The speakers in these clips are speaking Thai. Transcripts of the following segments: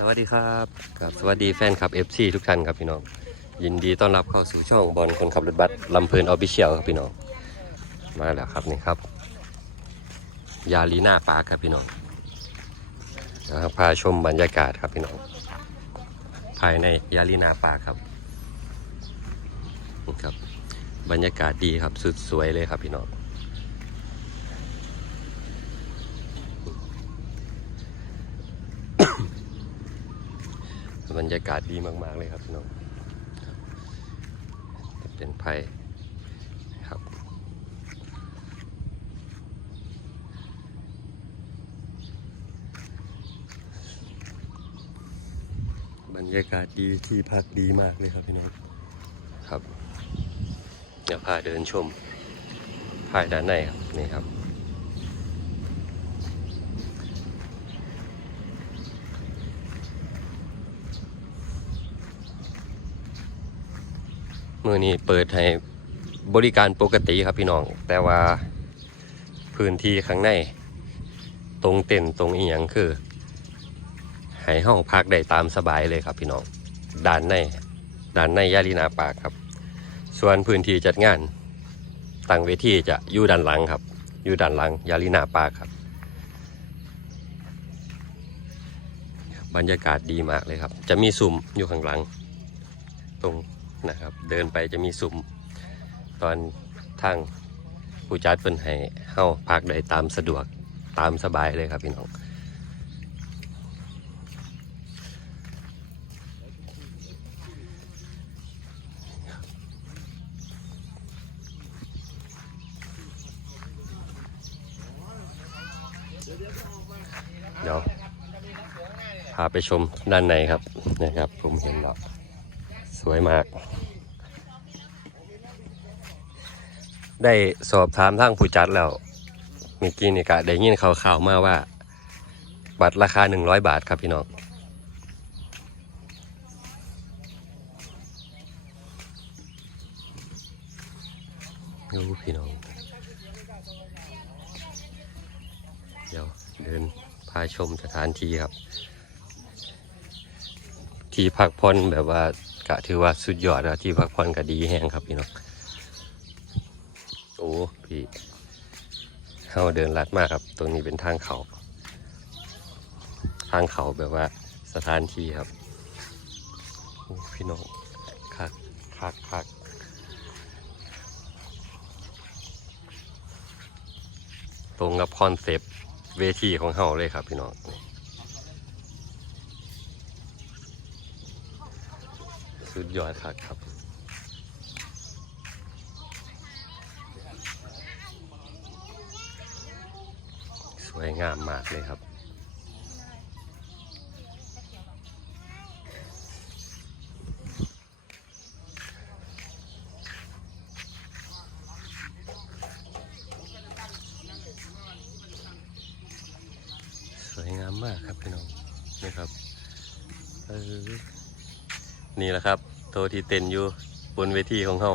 สวัสดีครับกับสวัสดีแฟนคลับ FC ทุกท่านครับพี่น้อง ยินดีต้อนรับเข้าสู่ช่องบอลคนขับรถบัสลำเพลินออฟฟิเชียลครับพี่น้อง มาแล้วครับนี่ครับ ยาลีนาปาร์คครับพี่น้องนะครับพาชมบรรยากาศครับพี่น้อง ภายในยาลีนาปาร์คครับนี่ครับ บรรยากาศดีครับสุดสวยเลยครับพี่น้อง บรรยากาศดีมาก ๆ เลยครับพี่น้องเป็นไผ่ครับบรรยากาศดีที่พักดีมากเลยครับพี่น้องครับเดี๋ยวพาเดินชมภายด้านในครับนี่ครับ มือนี้เปิดให้บริการปกติครับพี่น้อง แต่ว่าพื้นที่ข้างใน ตรงเต็นท์ตรงอีหยังคือให้ห้องพักได้ตามสบายเลยครับพี่น้องด้านในด้านในยาลีนาปากครับ ส่วนพื้นที่จัดงานตั้งเวทีจะอยู่ด้านหลังครับ อยู่ด้านหลังยาลีนาปากครับ บรรยากาศดีมากเลยครับ จะมีสุ่มอยู่ข้างหลัง ตรง นะครับ เดินไปจะมีสุ่มตอนทางผู้จัดเป็นให้เฮ้าพักได้ตามสะดวกตามสบายเลยครับพี่น้องเดี๋ยวพาไปชมด้านในครับนะครับ ผมเห็นแล้ว สวยมาก ได้สอบถามทางผู้จัดแล้วเมื่อกี้นี่ก็ได้ยินข่าวๆมาว่า บัตรราคา 100 บาทครับพี่น้องดูพี่น้อง เดี๋ยวเดินพาชมสถานที่ครับ ที่พักผ่อนแบบว่า กะถือว่าสุดยอดแล้วที่พักผ่อนก็ดีแห้งครับพี่น้องโอ้พี่เขาเดินลัดมากครับ ตรงนี้เป็นทางเขา ทางเขาแบบว่าสถานที่ครับพี่น้องคักคักคักตรงกับคอนเซปต์เวทีของเขาเลยครับพี่น้อง สุดยอดครับครับ สวยงามมากเลยครับสวยงามมากครับพี่น้องนี่ครับเออ นี่แหละครับตัวที่เต้นอยู่บนเวทีของเขา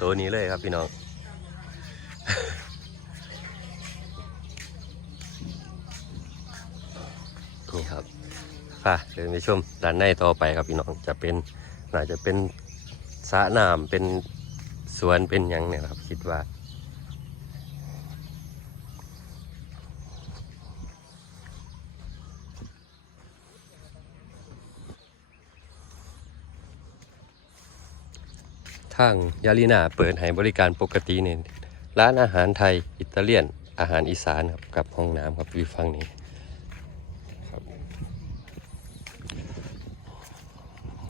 ตัวนี้เลยครับพี่น้อง นี่ครับค่ะเดินไปชมด้านในต่อไปครับพี่น้องจะเป็นน่าจะเป็นสระน้ำเป็นสวนเป็นยังเนี่ยครับคิดว่า ทางยาลีนาเปิดให้บริการปกติเนี่ยร้านอาหารไทยอิตาเลียนอาหารอีสานครับกับห้องน้ำครับอยู่ฝั่งนี้ครับ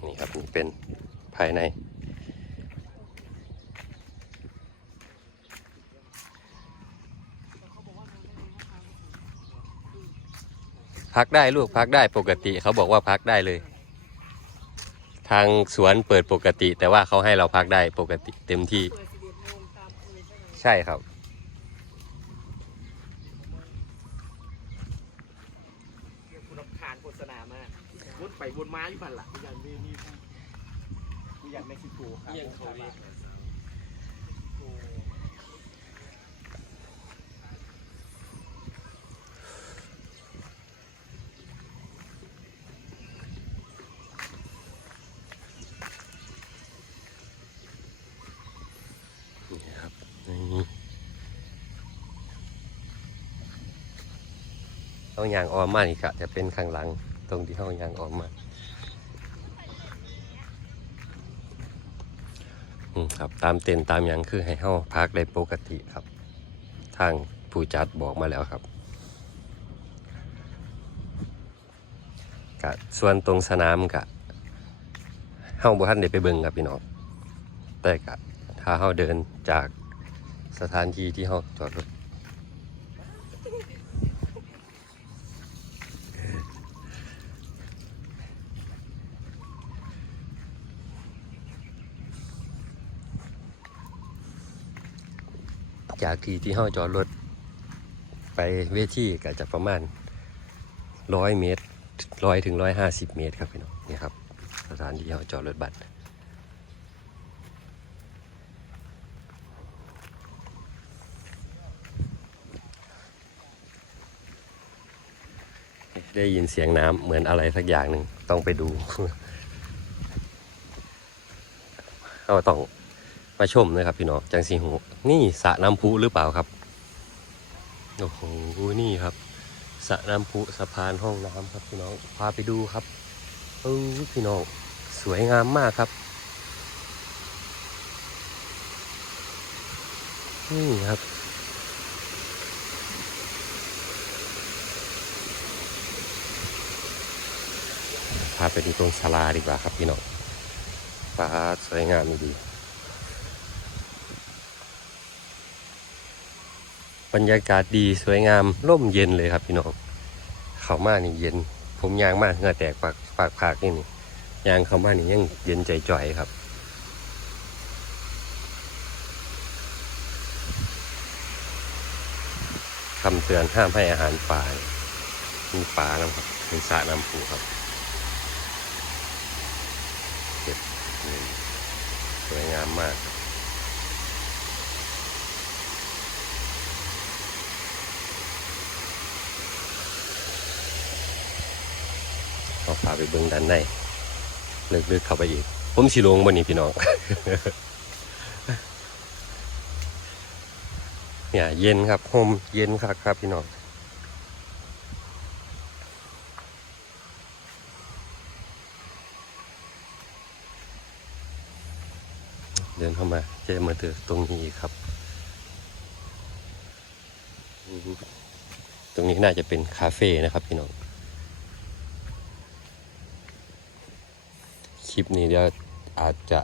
นี่ครับนี่เป็นภายใน พักได้ลูกพักได้ปกติเขาบอกว่าพักได้เลย ทางสวนเปิดปกติ แต่ว่าเขาให้เราพักได้ปกติเต็มที่เปิด11โมงตามเคยใช่ไหมใช่ครับ คุณรำคาญโฆษณามากวนไปวนมาอยู่พันละกูอยากมีมีกูอยากเม็กซิโกครับยัง เขาดีเอายางออมมานี่ะจะเป็นข้างหลังตรงที่เขายางออมมาอืมครับตามเต็นตามยังคือให้เฮาพักได้ปกติครับ ทางผู้จัดบอกมาแล้วครับกะส่วนตรงสนามกะเฮาบ่ทันได้ไปเบิ่งครับพี่น้องแต่กะถ้าเฮาเดินจากสถานที่ที่เฮาจอดรถ จากที่ที่เฮาจอดรถ ไปเวทีก็จะประมาณร้อยเมตรร้อยถึงร้อยห้าสิบเมตรครับพี่น้องนี่ครับสถานที่เฮาจอดรถบัสได้ยินเสียงน้ำเหมือนอะไรสักอย่างหนึ่งต้องไปดูเราต้อง มาชมนะครับพี่น้องจังสีหูนี่สระน้ำพุหรือเปล่าครับโอ้โหนี่ครับสระน้ำพุสะพานห้องน้ำครับพี่น้องพาไปดูครับเออพี่น้องสวยงามมากครับ นี่ครับพาไปดูตรงศาลาดีกว่าครับพี่น้องฟ้าสวยงามดี บรรยากาศดีสวยงามร่มเย็นเลยครับพี่น้องเขามานี่เย็น ผมยางมากเหงื่อแตกปากปากผากนี่นี่ยางเขามานี่ยังเย็นใจจ่อยครับคำเตือนห้ามให้อาหารปลามีปลานะครับมีสระน้ำผูครับเก็บสวยงามมากครับ เขาไปเบิ้งด้านในลึกๆเข้าไปอีก ผมสิลงบนนี้พี่น้องเนี่ยเย็นครับโฮมเย็นครับครับพี่น้องเดินเข้ามาเจอมาเจอตรงนี้อีกครับ ตรงนี้น่าจะเป็นคาเฟ่นะครับพี่น้อง คลิปนี้เดี๋ยวอาจจะ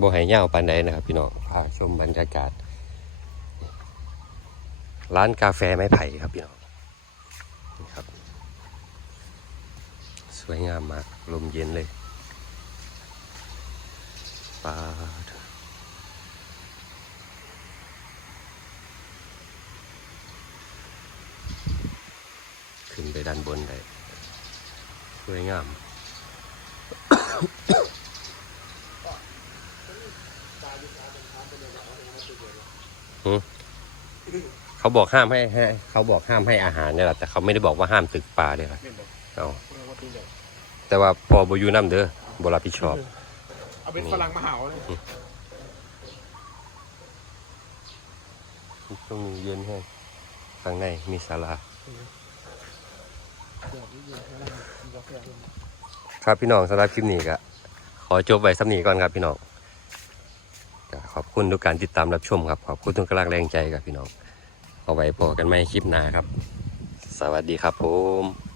บ่ให้ยาปานใดนะครับ พี่น้องพาชมบรรยากาศ ร้านกาแฟไม้ไผ่ครับพี่น้องครับ สวยงามมากลมเย็นเลยปลาขึ้นไปด้านบนได้สวยงาม เขาบอกห้ามให้ให้เขาบอกห้ามให้อาหารเนี่ยแหละแต่เขาไม่ได้บอกว่าห้ามตึกปลาเนี่ยครับเม่นบอกเอาเออว่าตีเลยแต่ว่าพอบอยู่น้ำเด้อบรับผิดชอบ เอาเป็นฝรั่งมาหาวเลยช่วงนี้เย็นแห้งข้างในมีศาลา ครับพี่น้องสำหรับคลิปนี้ก็ขอจบไว้สำนีก่อนครับพี่น้องขอบคุณทุกการติดตามรับชมครับขอบคุณทุกกำลังแรงใจครับพี่น้องเอาไว้พอกันไหมคลิปหน้าครับ สวัสดีครับผม